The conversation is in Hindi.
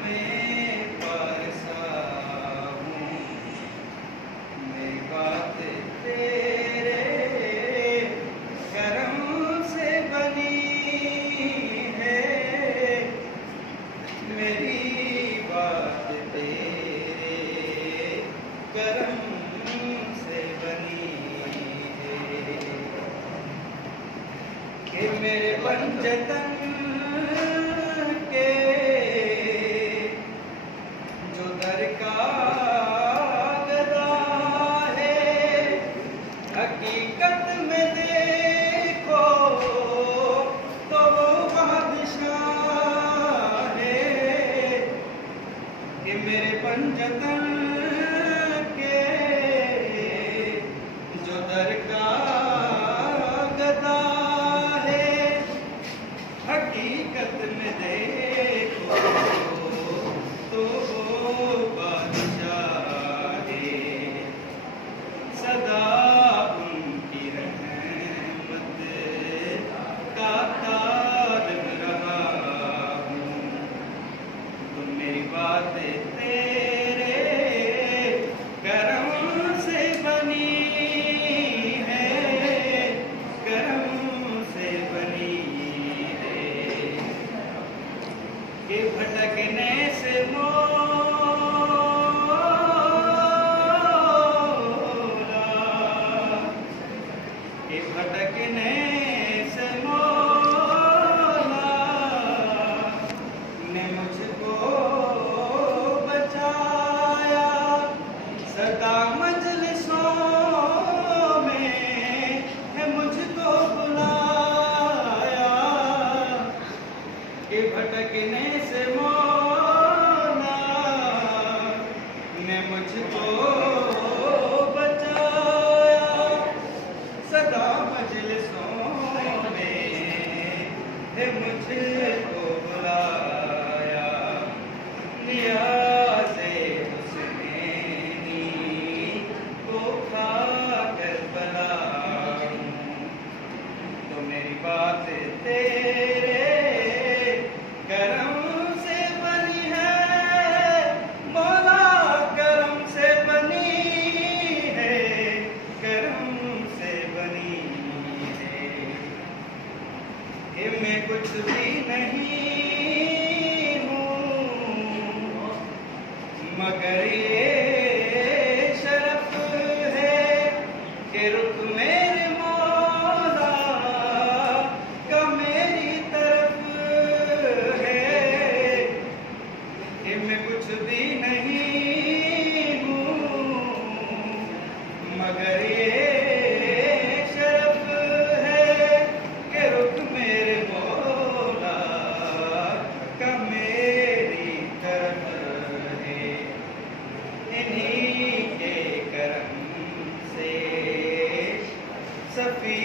में पारसा हूँ, मैं बात तेरे करम से बनी है, मेरी बात तेरे करम से बनी है कि मेरे पंचतन के जो दर का गदा है, हकीकत में देखो तो वो बादशाह है कि मेरे पंचतन के जो दर का गदा है, हकीकत में देखो तो वो बादशाह है, सदा उनकी रहमत का तालब रहा हूँ। तो मेरी बात तेरे करम से बनी है, करम से बनी है कि भटकने से मौला, कि भटकने से मौला ने मुझको बचाया, सदा मजलिसों में है मुझको बुलाया कि भटकने से मौला ने मुझको बचाया, सदा मजलिसों में है मुझको बुलाया, नियाज़े हुसैनी को खाकर बला हूँ। तो मेरी बात तेरे करम से बनी है, मौला करम से बनी है, करम से बनी है कि मैं कुछ भी नहीं हूँ, मगर ये शरफ है कि रुख मेरे मौला का मेरी तरफ है, कि मैं कुछ भी नहीं हूँ, मगर ये शरफ है कि रुख मेरे मौला का मेरी तरफ है। इन्हीं के करम से सफी